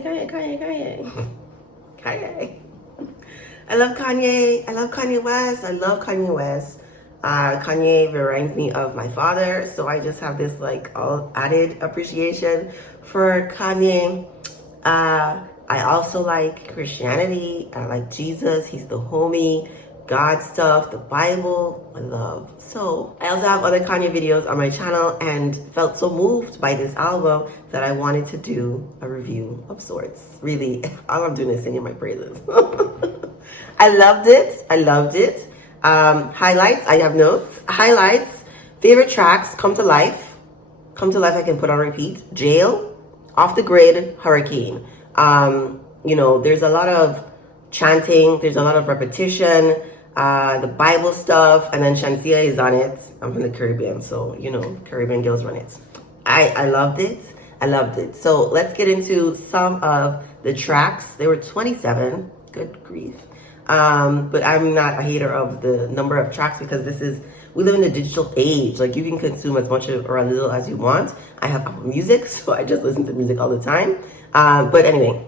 Kanye. I love Kanye. I love Kanye West. I love Kanye West. Kanye reminds me of my father, so I just have this like all added appreciation for Kanye. I also like Christianity. I like Jesus. He's the homie. God stuff, the Bible, I love. So I also have other Kanye videos on my channel and felt so moved by this album that I wanted to do a review of sorts. Really, all I'm doing is singing my praises. I loved it. I loved it. Highlights, I have notes. Highlights, favorite tracks, Come to Life. Come to Life I can put on repeat. Jail, Off the Grid, Hurricane. There's a lot of chanting, there's a lot of repetition, the Bible stuff, and then Shansia is on it. I'm from the Caribbean, so Caribbean girls run it. I loved it. I loved it. So let's get into some of the tracks. There were 27. Good grief. But I'm not a hater of the number of tracks because we live in a digital age. Like you can consume as much or a little as you want. I have Apple Music, so I just listen to music all the time. But anyway,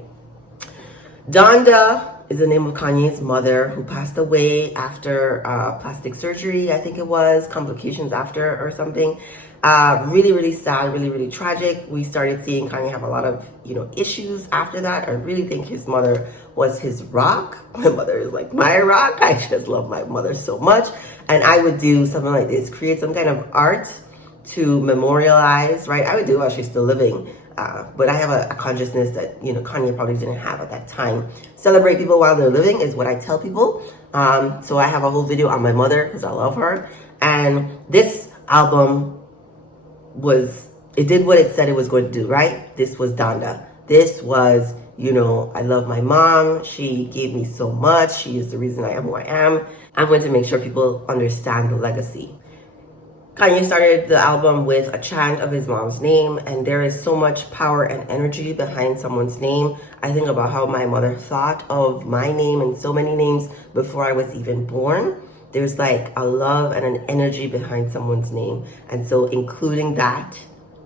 Donda is the name of Kanye's mother who passed away after plastic surgery, I think it was, complications after or something. Really, really sad, really, really tragic. We started seeing Kanye have a lot of, issues after that. I really think his mother was his rock. My mother is like my rock. I just love my mother so much. And I would do something like this, create some kind of art to memorialize, right? I would do it while she's still living. But I have a consciousness that, Kanye probably didn't have at that time. Celebrate people while they're living is what I tell people. So I have a whole video on my mother because I love her. And this album it did what it said it was going to do, right? This was Donda. This was, I love my mom. She gave me so much. She is the reason I am who I am. I'm going to make sure people understand the legacy. Kanye started the album with a chant of his mom's name, and there is so much power and energy behind someone's name. I think about how my mother thought of my name and so many names before I was even born. There's like a love and an energy behind someone's name. And so including that,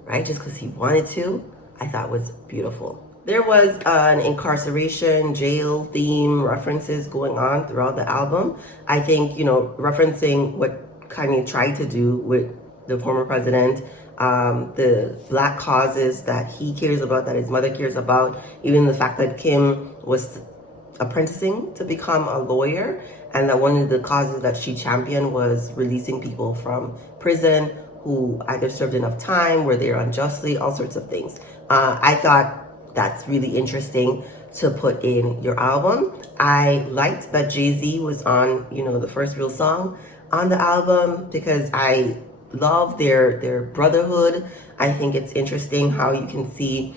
right, just because he wanted to, I thought was beautiful. There was an incarceration, jail theme references going on throughout the album. I think, referencing what Kanye tried to do with the former president, the black causes that he cares about, that his mother cares about, even the fact that Kim was apprenticing to become a lawyer, and that one of the causes that she championed was releasing people from prison who either served enough time, were there unjustly, all sorts of things. I thought that's really interesting to put in your album. I liked that Jay-Z was on, the first real song on the album because I love their brotherhood. I think it's interesting how you can see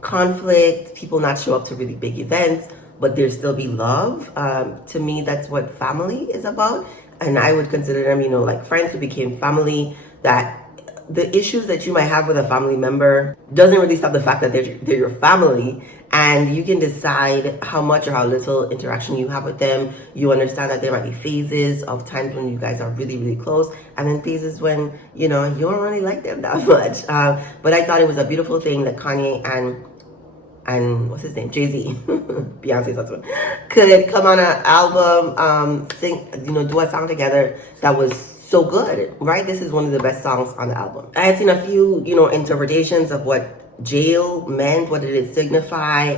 conflict, people not show up to really big events, but there still be love. To me, that's what family is about. And I would consider them, like friends who became family, that the issues that you might have with a family member doesn't really stop the fact that they're your family. And you can decide how much or how little interaction you have with them. You understand that there might be phases of times when you guys are really, really close, and then phases when, you don't really like them that much. But I thought it was a beautiful thing that Kanye and what's his name, Jay-Z, Beyonce's husband, could come on an album, sing, do a song together that was so good, right? This is one of the best songs on the album. I had seen a few, interpretations of what jail meant, what did it signify.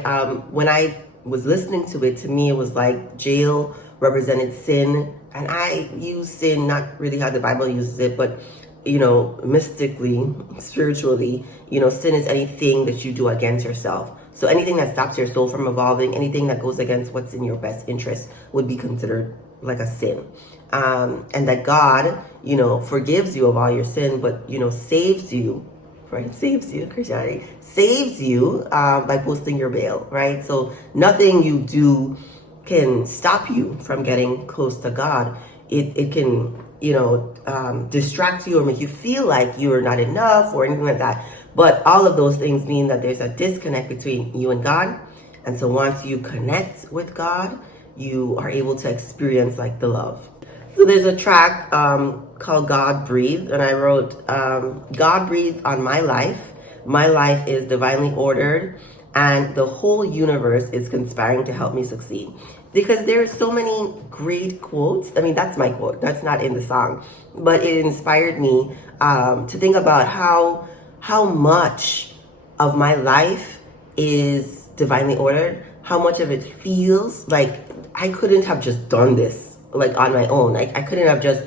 When I was listening to it, to me, it was like jail represented sin. And I use sin, not really how the Bible uses it, but mystically, spiritually, sin is anything that you do against yourself. So anything that stops your soul from evolving, anything that goes against what's in your best interest would be considered like a sin. And that God, forgives you of all your sin, but, saves you, right? Saves you, Christianity, saves you by posting your bail, right? So nothing you do can stop you from getting close to God. It can, distract you or make you feel like you're not enough or anything like that. But all of those things mean that there's a disconnect between you and God. And so once you connect with God, you are able to experience like the love. So there's a track called God Breathed, and I wrote, God breathed on my life. My life is divinely ordered. and the whole universe is conspiring to help me succeed. Because there are so many great quotes. I mean, that's my quote. That's not in the song, but it inspired me to think about how much of my life is divinely ordered. How much of it feels like I couldn't have just done this like on my own. I couldn't have just,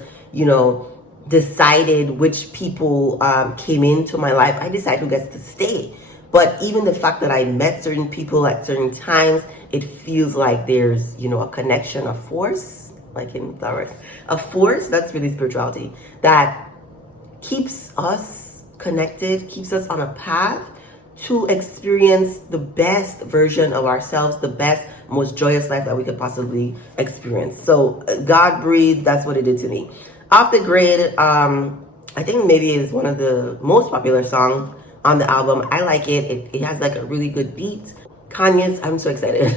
decided which people came into my life. I decided who gets to stay. But even the fact that I met certain people at certain times, it feels like there's, a connection, a force, like in flowers, a force, that's really spirituality, that keeps us connected, keeps us on a path to experience the best version of ourselves, the best, most joyous life that we could possibly experience. So God breathed, that's what it did to me. Off the Grid, I think maybe is one of the most popular songs on the album. I like it. It has like a really good beat. Kanye's, I'm so excited.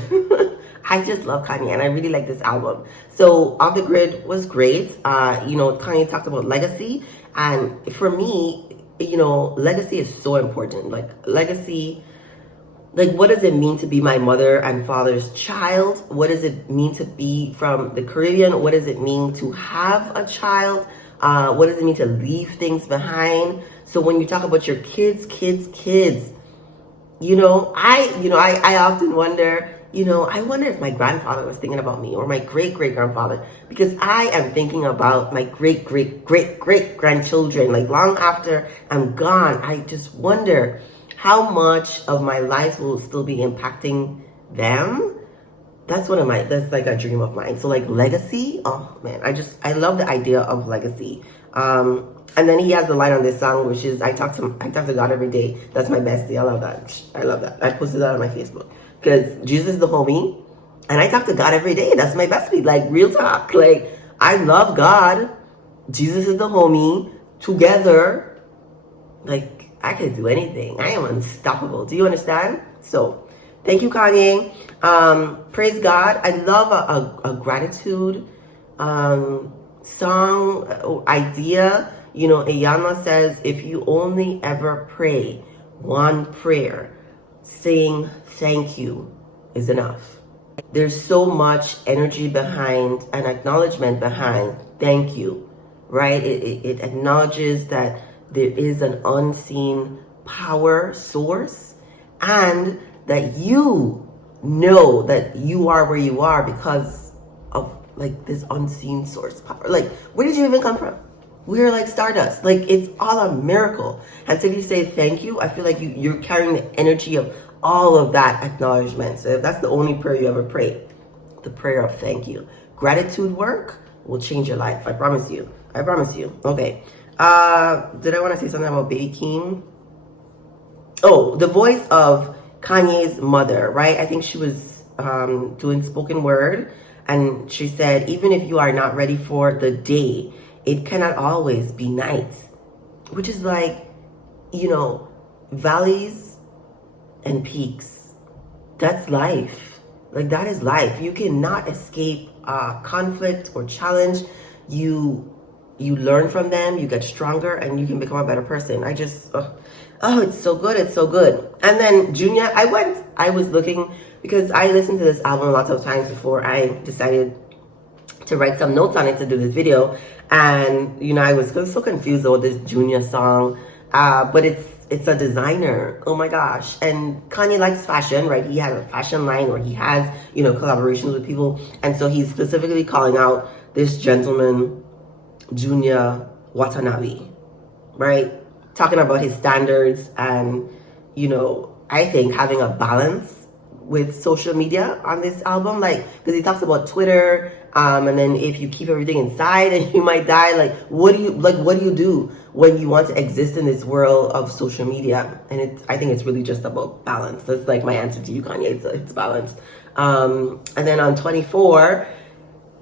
I just love Kanye and I really like this album. So Off the Grid was great. Kanye talked about legacy. And for me, legacy is so important. Like legacy, like what does it mean to be my mother and father's child? What does it mean to be from the Caribbean? What does it mean to have a child? What does it mean to leave things behind? So when you talk about your kids, I often wonder, I wonder if my grandfather was thinking about me or my great grandfather, because I am thinking about my great grandchildren, like long after I'm gone. I just wonder how much of my life will still be impacting them. That's like a dream of mine. So like legacy, oh man, I love the idea of legacy. And then he has the line on this song, which is I talk to God every day. That's my bestie. I love that. I posted that on my Facebook because Jesus is the homie, and I talk to God every day. That's my bestie. Like real talk. Like I love God. Jesus is the homie. Together, like I can do anything. I am unstoppable. Do you understand? So, thank you, Kanye. Praise God. I love a gratitude song idea. Iyanla says, if you only ever pray one prayer, saying thank you is enough. There's so much energy behind and acknowledgement behind thank you, right? It acknowledges that there is an unseen power source and that you know that you are where you are because of like this unseen source power. Like, where did you even come from? We're like stardust. Like it's all a miracle. And so you say thank you, I feel like you're carrying the energy of all of that acknowledgement. So if that's the only prayer you ever pray, the prayer of thank you. Gratitude work will change your life. I promise you. Okay. Did I want to say something about Baby Keem? Oh, the voice of Kanye's mother, right? I think she was doing spoken word, and she said, even if you are not ready for the day, it cannot always be night, which is like, valleys and peaks. That's life. Like that is life. You cannot escape conflict or challenge. You learn from them, you get stronger, and you can become a better person. It's so good. And then Junior, I was looking because I listened to this album lots of times before I decided to write some notes on it to do this video. And I was so confused about this Junior song, but it's a designer. Oh my gosh. And Kanye likes fashion, right? He has a fashion line where he has collaborations with people, and so he's specifically calling out this gentleman Junior Watanabe, right? Talking about his standards and I think having a balance with social media on this album, like because he talks about Twitter, and then if you keep everything inside and you might die, like what do you do when you want to exist in this world of social media? And I think it's really just about balance. That's like my answer to you, Kanye. It's balance. And then on 24,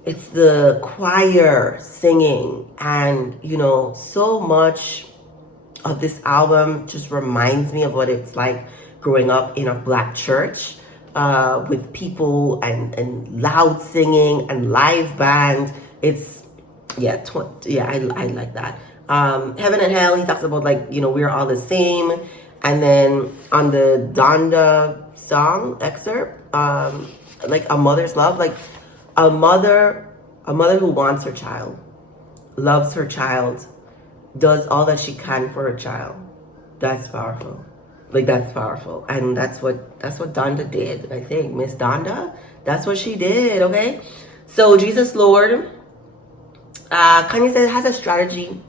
it's the choir singing, and so much of this album just reminds me of what it's like growing up in a Black church, with people and loud singing and live band. I like that. Heaven and Hell, he talks about we're all the same. And then on the Donda song excerpt, like a mother's love, like a mother who wants her child, loves her child, does all that she can for her child. That's powerful. Like that's powerful. And that's what Donda did, I think. Miss Donda, that's what she did, okay? So Jesus Lord, Kanye says has a strategy.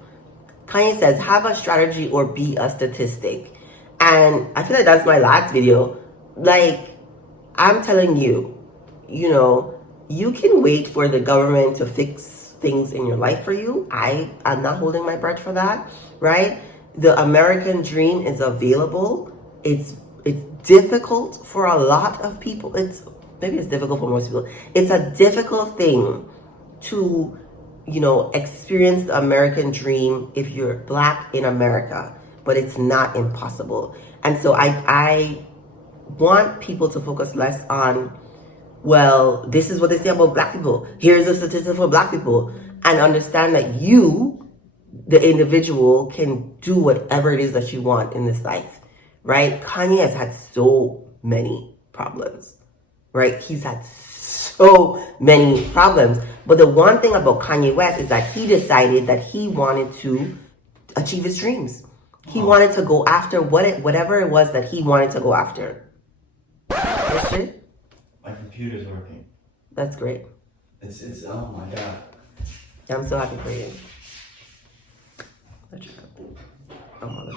Kanye says have a strategy or be a statistic. And I feel like that's my last video. Like, I'm telling you, you know, you can wait for the government to fix things in your life for you. I'm not holding my breath for that, right? The American dream is available. It's difficult for a lot of people. Maybe it's difficult for most people. It's a difficult thing to, you know, experience the American dream if you're Black in America, but it's not impossible. And so I want people to focus less on, well, this is what they say about Black people. Here's a statistic for Black people. And understand that you, the individual, can do whatever it is that you want in this life, right? Kanye has had so many problems, right? He's had so many problems. But the one thing about Kanye West is that he decided that he wanted to achieve his dreams. He wanted to go after whatever it was that he wanted to go after. That's it? My computer's working. That's great. It's oh my god. I'm so happy for you. Oh, mother.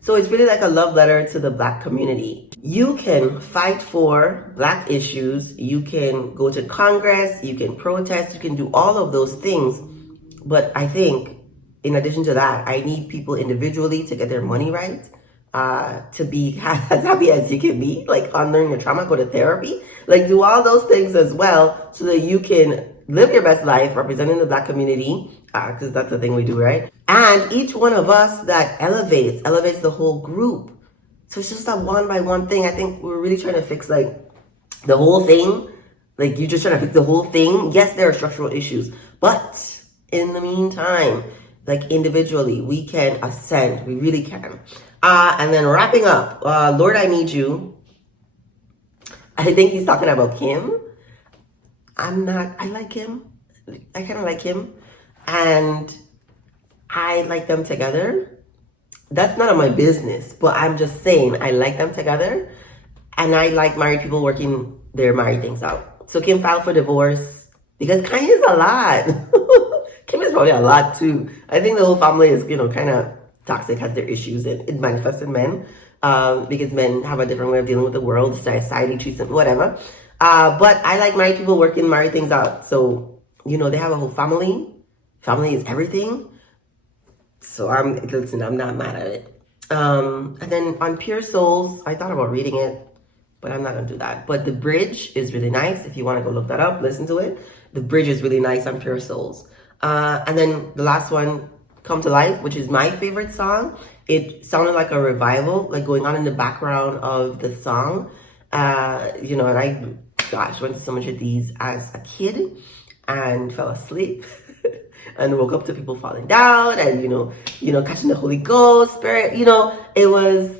So it's really like a love letter to the Black community. You can fight for Black issues. You can go to Congress. You can protest. You can do all of those things. But I think, in addition to that, I need people individually to get their money right, to be as happy as you can be, like unlearn your trauma, go to therapy, like do all those things as well so that you can live your best life representing the Black community, because that's the thing we do, right? And each one of us that elevates the whole group. So it's just a one by one thing. I think we're really trying to fix like the whole thing. Like you're just trying to fix the whole thing. Yes, there are structural issues, but in the meantime, like individually, we can ascend. We really can. And then wrapping up, Lord, I Need You. I think he's talking about Kim. I like him. I kind of like him. And I like them together. That's none of my business, but I'm just saying I like them together. And I like married people working their married things out. So Kim filed for divorce because Kanye is a lot. Kim is probably a lot too. I think the whole family is, you know, kind of toxic, has their issues, and it manifests in men because men have a different way of dealing with the world, society treats them, whatever. But I like married people working married things out. So, you know, they have a whole family. Family is everything. So I'm not mad at it. And then on Pure Souls, I thought about reading it, but I'm not gonna do that. But the bridge is really nice. If you want to go look that up, listen to it. The bridge is really nice on Pure Souls. And then the last one, Come to Life, which is my favorite song. It sounded like a revival, like going on in the background of the song. You know, and I, gosh, went to so much of these as a kid and fell asleep and woke up to people falling down and, you know, catching the Holy Ghost, Spirit, you know, it was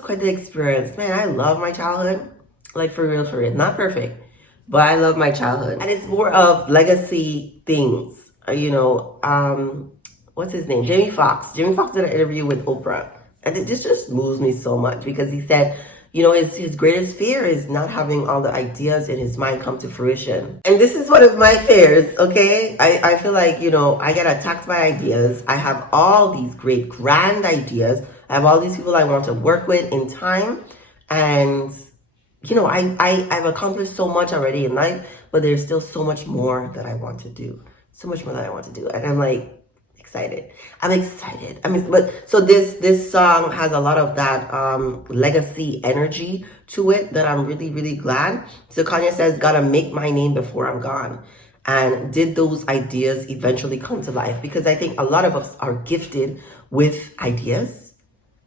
quite the experience. Man, I love my childhood. Like for real. Not perfect, but I love my childhood. And it's more of legacy things, you know, what's his name? Jamie Foxx. Jamie Foxx did an interview with Oprah. And this just moves me so much because he said, you know, his greatest fear is not having all the ideas in his mind come to fruition. And this is one of my fears, okay? I feel like, you know, I get attacked by ideas. I have all these great, grand ideas. I have all these people I want to work with in time. And, you know, I've accomplished so much already in life, but there's still so much more that I want to do. So much more that I want to do. And I'm like, excited. I'm excited. I mean, but so this song has a lot of that legacy energy to it that I'm really, really glad. So Kanye says, gotta make my name before I'm gone. And did those ideas eventually come to life? Because I think a lot of us are gifted with ideas.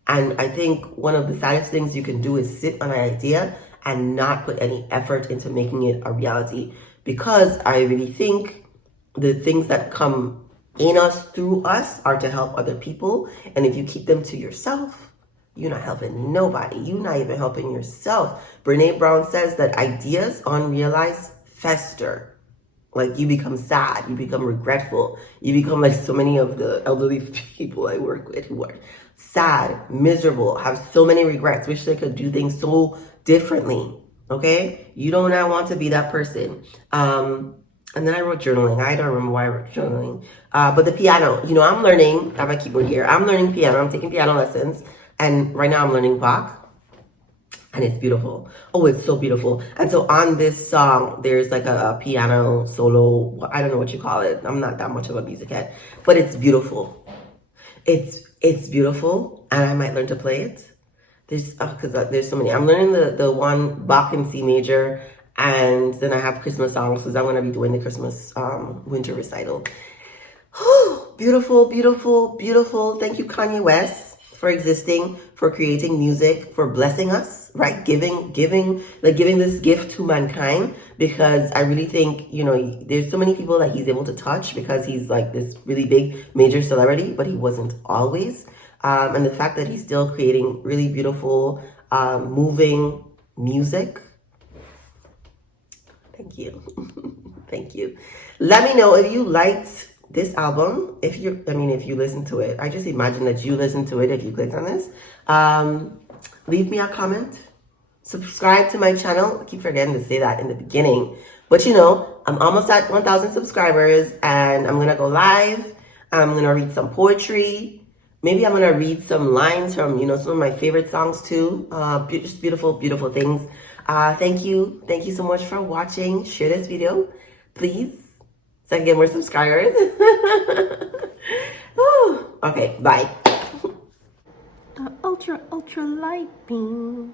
And I think one of the saddest things you can do is sit on an idea and not put any effort into making it a reality. Because I really think the things that come in us, through us, are to help other people. And if you keep them to yourself, you're not helping nobody. You're not even helping yourself. Brene Brown says that ideas unrealized fester. Like you become sad, you become regretful, you become like so many of the elderly people I work with who are sad, miserable, have so many regrets, wish they could do things so differently. Okay, you do not want to be that person. And then I wrote journaling. I don't remember why I wrote journaling. But the piano, I'm learning. I have a keyboard here. I'm learning piano. I'm taking piano lessons, and right now I'm learning Bach. And it's beautiful. Oh, it's so beautiful. And so on this song, there's like a piano solo. I don't know what you call it. I'm not that much of a music head, but it's beautiful. It's beautiful, and I might learn to play it. There's so many. I'm learning the one Bach in C major, and then I have Christmas songs because I'm gonna be doing the Christmas winter recital. Beautiful, beautiful, beautiful. Thank you, Kanye West, for existing, for creating music, for blessing us, right? Giving this gift to mankind, because I really think, there's so many people that he's able to touch because he's like this really big major celebrity, but he wasn't always. And the fact that he's still creating really beautiful, moving music. Thank you. Thank you. Let me know if you liked this album, if you listen to it. I just imagine that you listen to it if you clicked on this. Leave me a comment. Subscribe to my channel. I keep forgetting to say that in the beginning. But I'm almost at 1,000 subscribers, and I'm going to go live. I'm going to read some poetry. Maybe I'm going to read some lines from, some of my favorite songs too. Just beautiful, beautiful things. Thank you. Thank you so much for watching. Share this video, please, so I can get more subscribers. Okay, bye. Ultra light beam.